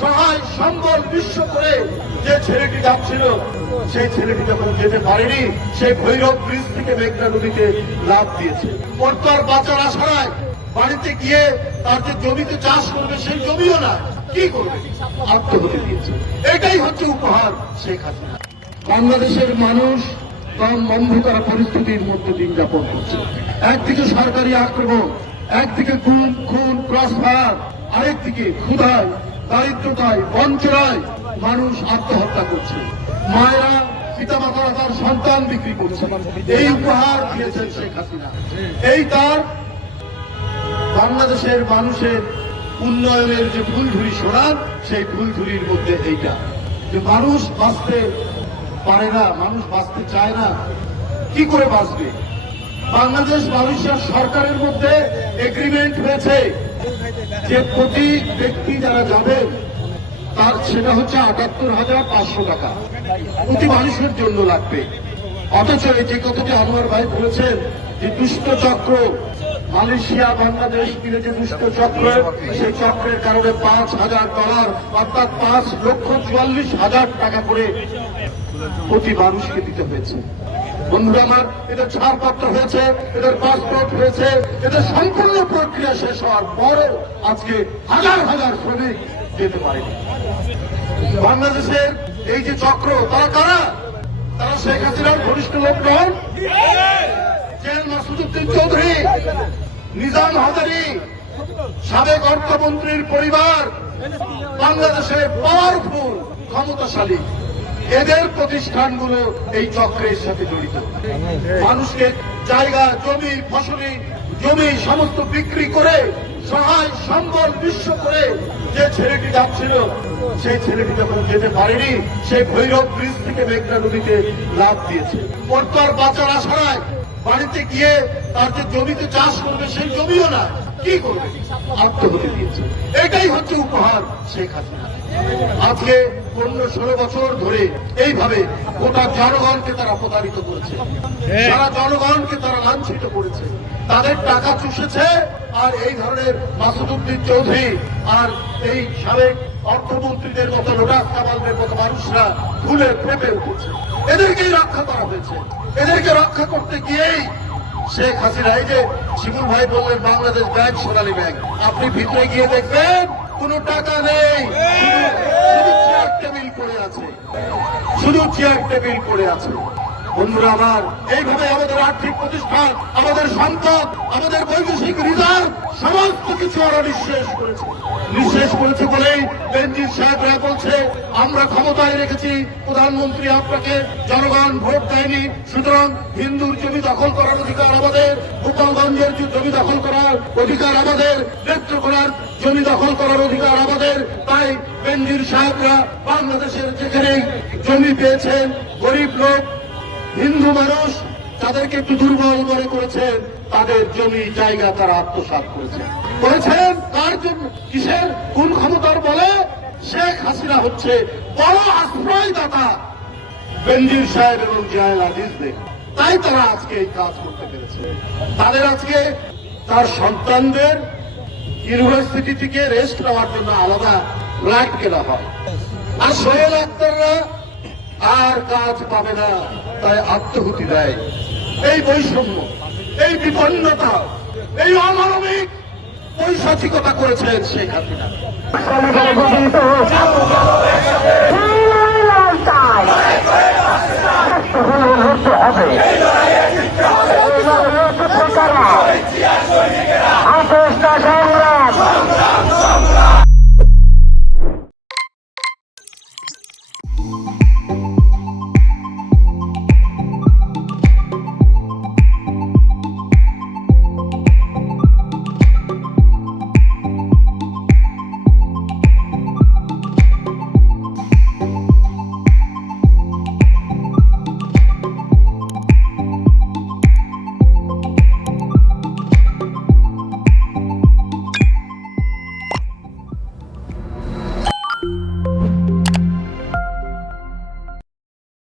সহায় সম্বল বিশ্ব করে যে ছেলেটি যাচ্ছিল, সেই ছেলেটি যখন যেতে পারেনি, সেই ভৈরব ব্রিজ থেকে মেঘনা নদীতে লাভ দিয়েছে। আর বাঁচার আশায় বাড়িতে গিয়ে তার যে জমিতে চাষ করবে, সেই জমিও না। কি করবে? আত্মহত্যা দিয়েছে। এটাই হচ্ছে উপহার শেখ হাসিনা। বাংলাদেশের মানুষ কম বন্ধকরা পরিস্থিতির মধ্যে দিন যাপন করছে। একদিকে সরকারি আক্রমণ, একদিকে খুন খুন ক্রস ফায়ার আরেকদিকে ক্ষুধায় দারিদ্রতায় বঞ্চনায় মানুষ আত্মহত্যা করছে। মায়েরা, পিতামাতারা তার সন্তান বিক্রি করছে। এই উপহার দিয়েছেন শেখ হাসিনা। এই তার বাংলাদেশের মানুষের উন্নয়নের যে ফুলঝুরি সরান সেই ফুলঝুরির মধ্যে এইটা। যে মানুষ বাঁচতে পারে না, মানুষ বাঁচতে চায় না, কি করে বাঁচবে? বাংলাদেশ মানুষের সরকারের মধ্যে এগ্রিমেন্ট হয়েছে। যে প্রতি ব্যক্তি যারা যাবেন তার সেটা হচ্ছে আটাত্তর হাজার পাঁচশো টাকা। প্রতি মানুষের জন্য লাগবে। অথচ এই যে কথাটি আনোয়ার ভাই বলেছেন যে দুষ্ট চক্র, মালয়েশিয়া, বাংলাদেশ মিলে যে দুষ্ট চক্র, সেই চক্রের কারণে পাঁচ হাজার ডলার, অর্থাৎ পাঁচ লক্ষ চুয়াল্লিশ হাজার টাকা করে প্রতি মানুষকে দিতে হয়েছে। বন্ধুরা আমার এটা ছাড়পত্র হয়েছে, এদের পাসপোর্ট হয়েছে, এদের সম্পূর্ণ প্রক্রিয়া শেষ হওয়ার পরে আজকে হাজার হাজার শ্রমিক যেতে পারেনি। বাংলাদেশের এই যে চক্র, তারা কারা? তারা শেখ হাসিনার ঘনিষ্ঠ চৌধুরী, নিজাম হাজারি, সাবেক অর্থমন্ত্রীর পরিবার, বাংলাদেশের পাওয়ারফুল ক্ষমতাশালী। এদের প্রতিষ্ঠানগুলো এই চক্রের সাথে জড়িত। মানুষকে জায়গা, জমি, ফসলি, জমি সমস্ত বিক্রি করে, সহায় সম্বল বিশ্ব করে যে ছেলেটি যাচ্ছিল, সেই ছেলেটি যখন যেতে পারেনি, সেই ভৈরব ব্রিজ থেকে মেঘনা নদীতে লাভ দিয়েছে। আর বাঁচার আশায় বাড়িতে গিয়ে তার যে জমিতে চাষ করবে, সেই জমিও না, কি করবে? আত্মহত্যা দিয়েছে। এটাই হচ্ছে উপহার শেখ হাসিনা। আজকে পনেরো ষোলো বছর ধরে এইভাবে গোটা জনগণকে তারা প্রতারিত করেছে। সারা জনগণকে তারা লাঞ্ছিত করেছে। তাদের টাকা চুষেছে আর এই ধরনের মাসুদুদ্দিন চৌধুরী আর এই সাবেক অর্থমন্ত্রীদের মতো লোটাস কামালদের মতো মানুষরা ভুলে ফেপে উঠেছে। এদেরকেই রক্ষা করা হয়েছে। এদেরকে রক্ষা করতে গিয়েই শেখ হাসিনা এই যে শিমুল ভাই বললেন বাংলাদেশ ব্যাংক সোনালী ব্যাংক। আপনি ভিতরে গিয়ে দেখবেন কোনো টাকা নেই। শুধু চেয়ার টেবিল পড়ে আছে। শুধু চেয়ার টেবিল পড়ে আছে। বন্ধুরা আমার, এইভাবে আমাদের আর্থিক প্রতিষ্ঠান, আমাদের সম্পদ, আমাদের বৈদেশিক রিজার্ভ, সমস্ত কিছু ওরা নিঃশেষ করেছে। নিঃশেষ করেছে বলেই বেঞ্জির সাহেবরা বলছে, আমরা ক্ষমতায় রেখেছি, প্রধানমন্ত্রী আপনাকে জনগণ ভোট দেয়নি, সুতরাং হিন্দুর জমি দখল করার অধিকার আমাদের গোপালগঞ্জের জমি দখল করার অধিকার আমাদের, নেত্রকোনার জমি দখল করার অধিকার আমাদের। তাই বেঞ্জির সাহেবরা বাংলাদেশের যেখানে জমি পেয়েছেন, গরিব লোক হিন্দু মানুষ তাদেরকে একটু দুর্বল মনে করেছেন তাদের জমি, জায়গা তারা আত্মসাৎ করেছে। করেছেন কার জন্য? কিসের? কোন ক্ষমতার বলে? শেখ হাসিনা হচ্ছে বড় আশ্রয়দাতা বেনজির সাহেব এবং জিয়াল আজিজদের। তাই তারা আজকে এই কাজ করতে পেরেছে। তাদের আজকে তার সন্তানদের ইউনিভার্সিটি থেকে রেস্ট নেওয়ার জন্য আলাদা ফ্ল্যাট কেনা হয়। আর সোহেল আক্তাররা আর কাজ পাবে না, তাই আত্মহুতি দেয়। এই বৈষম্য, এই বিপন্নতা, এই অমানবিক পৈশাচিকতা করেছেন সেই হাসিনা।